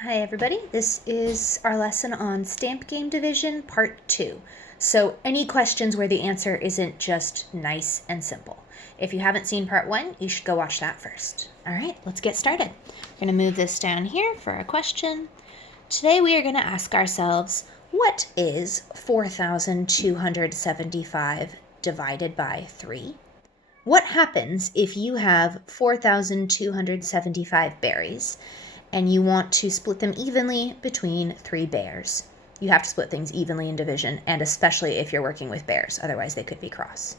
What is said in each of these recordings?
Hi everybody, this is our lesson on stamp game division part 2. So any questions where the answer isn't just nice and simple. If you haven't seen part 1, you should go watch that first. Alright, let's get started. We're going to move this down here for a question. Today we are going to ask ourselves, what is 4,275 divided by 3? What happens if you have 4,275 berries and you want to split them evenly between 3 bears? You have to split things evenly in division, and especially if you're working with bears, otherwise they could be cross.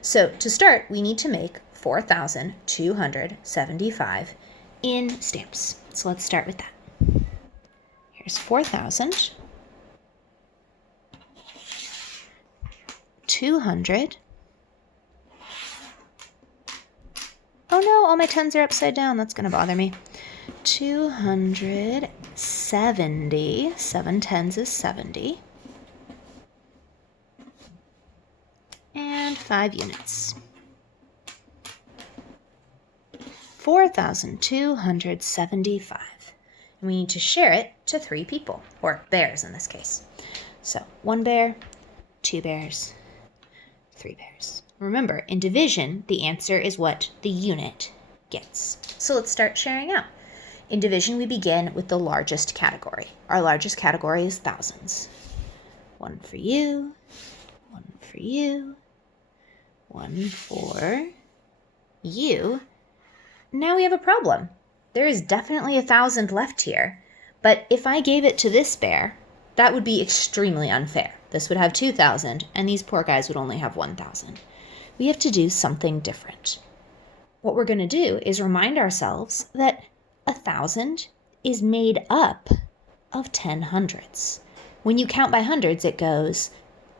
So to start, we need to make 4,275 in stamps. So let's start with that. Here's 4,200. Oh no, all my 10s are upside down. That's going to bother me. 270. 7 tens is 70. And 5 units. 4,275. And we need to share it to 3 people, or bears in this case. So 1 bear, 2 bears, 3 bears. Remember, in division, the answer is what the unit gets. So let's start sharing out. In division, we begin with the largest category. Our largest category is thousands. 1 for you, 1 for you, 1 for you. Now we have a problem. There is definitely 1,000 left here, but if I gave it to this bear, that would be extremely unfair. This would have 2,000, and these poor guys would only have 1,000. We have to do something different. What we're going to do is remind ourselves that 1,000 is made up of 10 hundreds. When you count by hundreds, it goes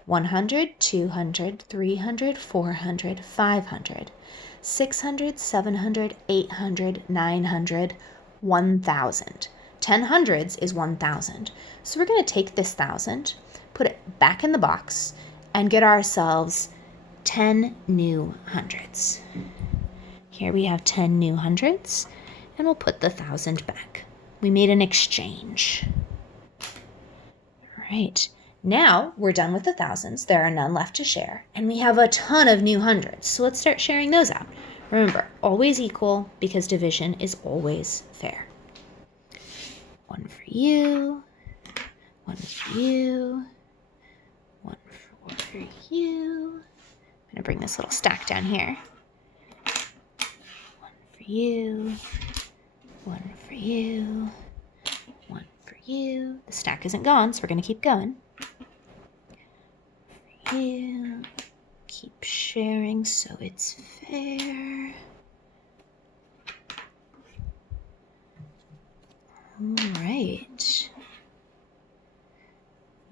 100, 200, 300, 400, 500, 600, 700, 800, 900, 1,000. 10 hundreds is 1,000. So we're going to take this 1,000, put it back in the box, and get ourselves 10 new hundreds. Here we have 10 new hundreds, and we'll put the 1,000 back. We made an exchange. All right, now we're done with the thousands. There are none left to share, and we have a ton of new hundreds. So let's start sharing those out. Remember, always equal because division is always fair. 1 for you, 1 for you, 1 for you. I'm going to bring this little stack down here. 1 for you, 1 for you, 1 for you. The stack isn't gone, so we're going to keep going. For you. Keep sharing so it's fair. All right.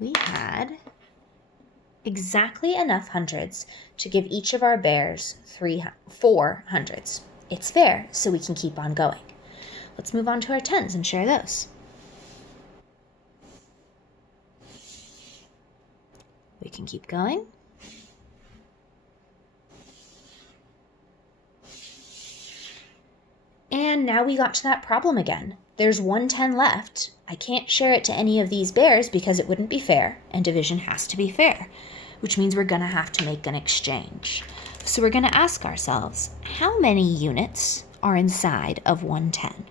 We had exactly enough hundreds to give each of our bears 4 hundreds. It's fair, so we can keep on going. Let's move on to our 10s and share those. We can keep going. And now we got to that problem again. There's 110 left. I can't share it to any of these bears because it wouldn't be fair, and division has to be fair, which means we're going to have to make an exchange. So we're going to ask ourselves, how many units are inside of 110?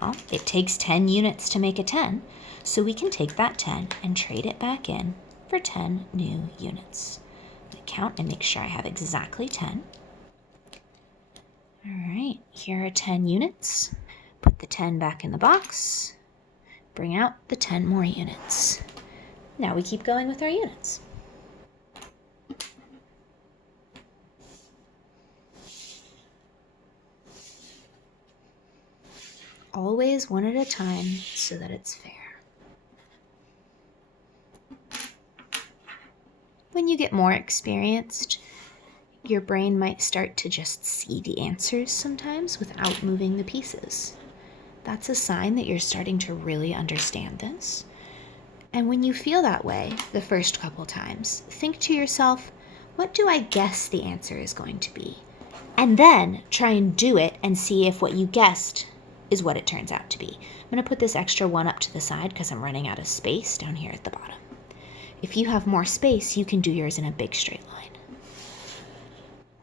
Well, it takes 10 units to make a 10, so we can take that 10 and trade it back in for 10 new units. I'm going to count and make sure I have exactly 10. All right, here are 10 units. Put the 10 back in the box. Bring out the 10 more units. Now we keep going with our units. Always one at a time so that it's fair. When you get more experienced, your brain might start to just see the answers sometimes without moving the pieces. That's a sign that you're starting to really understand this. And when you feel that way the first couple times, think to yourself, what do I guess the answer is going to be? And then try and do it and see if what you guessed is what it turns out to be. I'm going to put this extra 1 up to the side because I'm running out of space down here at the bottom. If you have more space, you can do yours in a big straight line.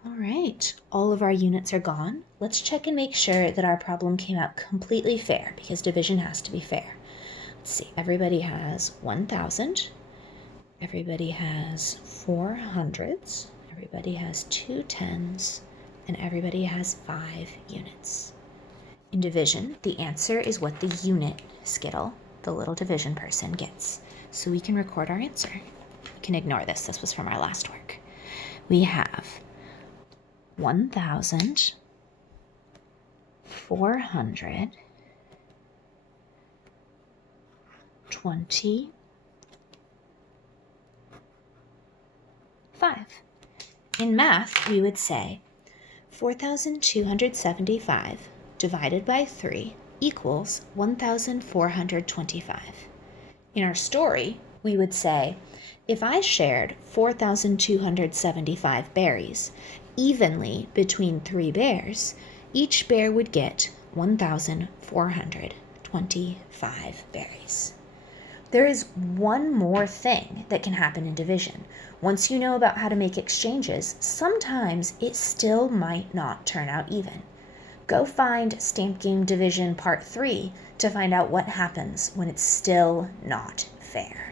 All right, all of our units are gone. Let's check and make sure that our problem came out completely fair, because division has to be fair. Let's see, everybody has 1,000. Everybody has 4 hundreds. Everybody has 2 tens. And everybody has 5 units. In division, the answer is what the unit skittle, the little division person, gets. So we can record our answer. We can ignore this. This was from our last work. We have 1,425. In math, we would say 4,275 divided by 3 equals 1,425. In our story, we would say, if I shared 4,275 berries evenly between 3 bears, each bear would get 1,425 berries. There is one more thing that can happen in division. Once you know about how to make exchanges, sometimes it still might not turn out even. Go find Stamp Game Division Part 3 to find out what happens when it's still not fair.